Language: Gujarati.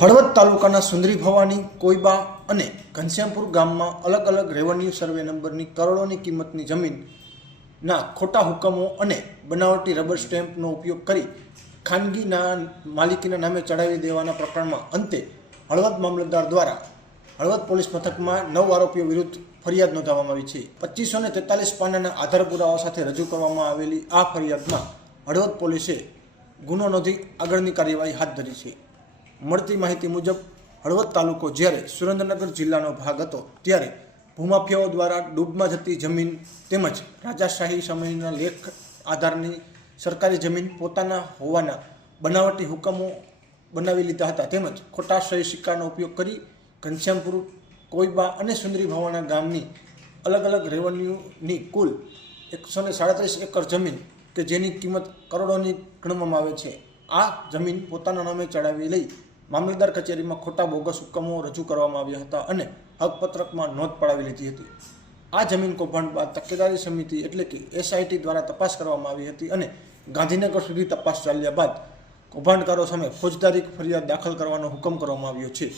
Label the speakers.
Speaker 1: હળવદ તાલુકાના સુંદરી ભવાની, કોઈબા અને ઘનશ્યામપુર ગામમાં અલગ અલગ રેવન્યુ સર્વે નંબરની કરોડોની કિંમતની જમીનના ખોટા હુકમો અને બનાવટી રબર સ્ટેમ્પનો ઉપયોગ કરી ખાનગીના માલિકીના નામે ચડાવી દેવાના પ્રકરણમાં અંતે હળવદ મામલતદાર દ્વારા હળવદ પોલીસ મથકમાં નવ આરોપીઓ વિરુદ્ધ ફરિયાદ નોંધાવવામાં આવી છે. પચીસો ને તેતાલીસ પાનાના આધાર પુરાવા સાથે રજૂ કરવામાં આવેલી આ ફરિયાદમાં હળવદ પોલીસે ગુનો નોંધી આગળની કાર્યવાહી હાથ ધરી છે. મળતી માહિતી મુજબ હળવદ તાલુકો જ્યારે સુરેન્દ્રનગર જિલ્લાનો ભાગ હતો ત્યારે ભૂમાફિયાઓ દ્વારા ડૂબમાં જતી જમીન તેમજ રાજાશાહી સમયના લેખ આધારની સરકારી જમીન પોતાના હોવાના બનાવટી હુકમો બનાવી લીધા હતા. તેમજ ખોટા શહી સિક્કાનો ઉપયોગ કરી ઘનશ્યામપુર, કોઈબા અને સુંદરી ભવાના ગામની અલગ અલગ રેવન્યુની કુલ એકસો ને સાડત્રીસ એકર જમીન કે જેની કિંમત કરોડોની ગણવામાં આવે છે. આ જમીન પોતાના નામે ચડાવી લઈ મામલતદાર કચેરીમાં ખોટા બોગસ હુકમો રજૂ કરવામાં આવ્યા હતા અને હકપત્રકમાં નોંધ પડાવી લીધી હતી. આ જમીન કૌભાંડ બાદ તકેદારી સમિતિ એટલે કે એસઆઈટી દ્વારા તપાસ કરવામાં આવી હતી અને ગાંધીનગર સુધી તપાસ ચાલ્યા બાદ કૌભાંડકારો સામે ફોજદારી ફરિયાદ દાખલ કરવાનો હુકમ કરવામાં આવ્યો છે.